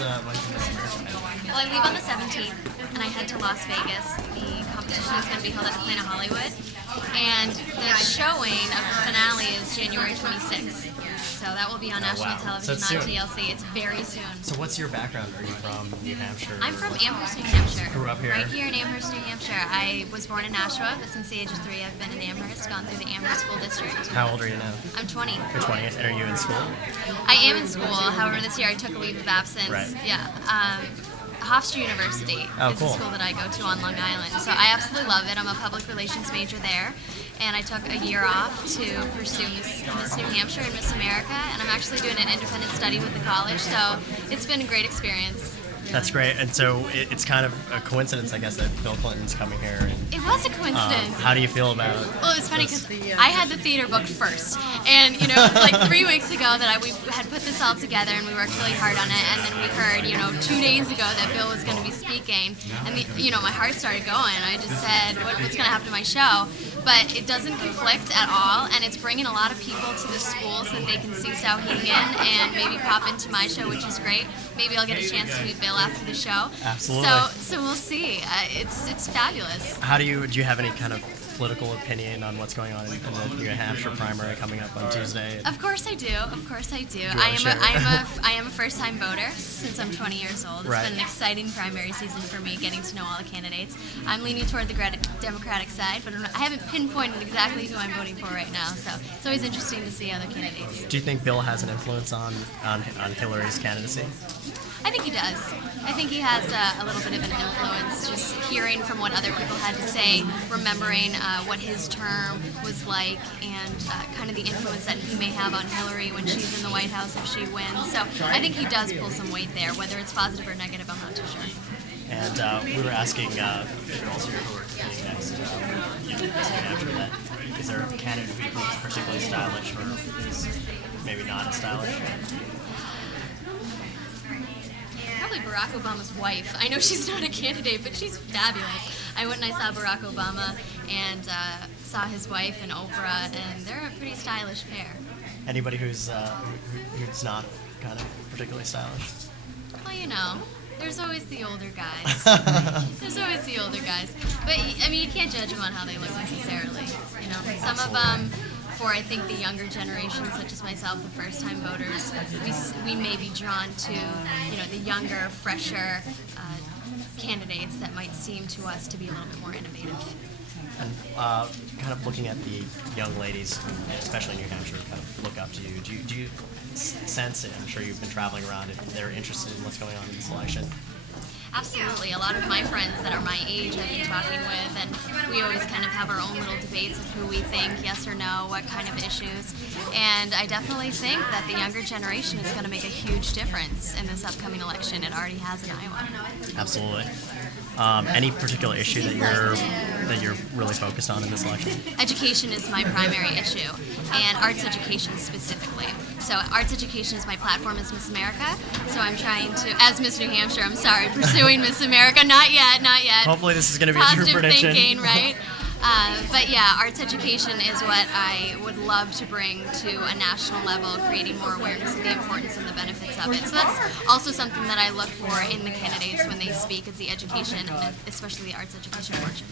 when's the Miss America? Well, I leave on the 17th, and I head to Las Vegas. The competition is going to be held at the Planet Hollywood, and the showing of the finale is January 26th. So that will be on national television So on it's soon. TLC. It's very soon. So what's your background? Are you from New Hampshire? I'm from Amherst, New Hampshire. Grew up here? Right here in Amherst, New Hampshire. I was born in Nashua, but since the age of 3, I've been in Amherst, gone through the Amherst School District. How old are you now? I'm 20. You're 20, and are you in school? I am in school. However, this year I took a leave of absence. Right. Yeah. Hofstra University is cool. the school that I go to on Long Island. So I absolutely love it. I'm a public relations major there. And I took a year off to pursue Miss New Hampshire and Miss America. And I'm actually doing an independent study with the college. So it's been a great experience. That's great. And so it's kind of a coincidence, I guess, that Bill Clinton's coming here. And, It was a coincidence. how do you feel about it? Well, it was funny because I had the theater booked first, and it was like 3 weeks ago that we had put this all together, and we worked really hard on it. And then we heard, 2 days ago that Bill was going to be speaking, and my heart started going. I just said, what's going to happen to my show? But it doesn't conflict at all, and it's bringing a lot of people to the school so that they can see Sauhegan and maybe pop into my show, which is great. Maybe I'll get a chance to meet Bill after the show. Absolutely. So we'll see. It's fabulous. Do you have any kind of political opinion on what's going on in the New Hampshire primary coming up on Tuesday? Of course I do. Of course I do. you wanna share? I am a first-time voter since I'm 20 years old. It's Right. been an exciting primary season for me, getting to know all the candidates. I'm leaning toward the Democratic side, but I haven't pinpointed exactly who I'm voting for right now. So it's always interesting to see other candidates. Do you think Bill has an influence on Hillary's candidacy? I think he does. I think he has a little bit of an influence, just hearing from what other people had to say, remembering what his term was like, and kind of the influence that he may have on Hillary when she's in the White House if she wins. So I think he does pull some weight there. Whether it's positive or negative, I'm not too sure. And we were asking girls here who are competing next, is there a candidate who is particularly stylish or is maybe not as stylish? Probably Barack Obama's wife. I know she's not a candidate, but she's fabulous. I went and I saw Barack Obama and saw his wife and Oprah, and they're a pretty stylish pair. Anybody who's not kind of particularly stylish? Well, there's always the older guys. There's always the older guys. But, you can't judge them on how they look necessarily. Some of them, for I think the younger generation, such as myself, the first-time voters, we may be drawn to, the younger, fresher candidates that might seem to us to be a little bit more innovative. And kind of looking at the young ladies, especially in New Hampshire, kind of look up to you. Do you sense it? I'm sure you've been traveling around. If they're interested in what's going on in this election. Absolutely. A lot of my friends that are my age I've been talking with, and we always kind of have our own little debates of who we think, yes or no, what kind of issues. And I definitely think that the younger generation is going to make a huge difference in this upcoming election. It already has in Iowa. Absolutely. Any particular issue that you're really focused on in this election? Education is my primary issue, and arts education specifically. So arts education is my platform as Miss America. So I'm trying to, as Miss New Hampshire, pursuing Miss America. Not yet. Hopefully this is going to be a true Positive prediction. thinking, right? But yeah, arts education is what I would love to bring to a national level, creating more awareness of the importance and the benefits of it. So that's also something that I look for in the candidates when they speak, is the education, and especially the arts education portion.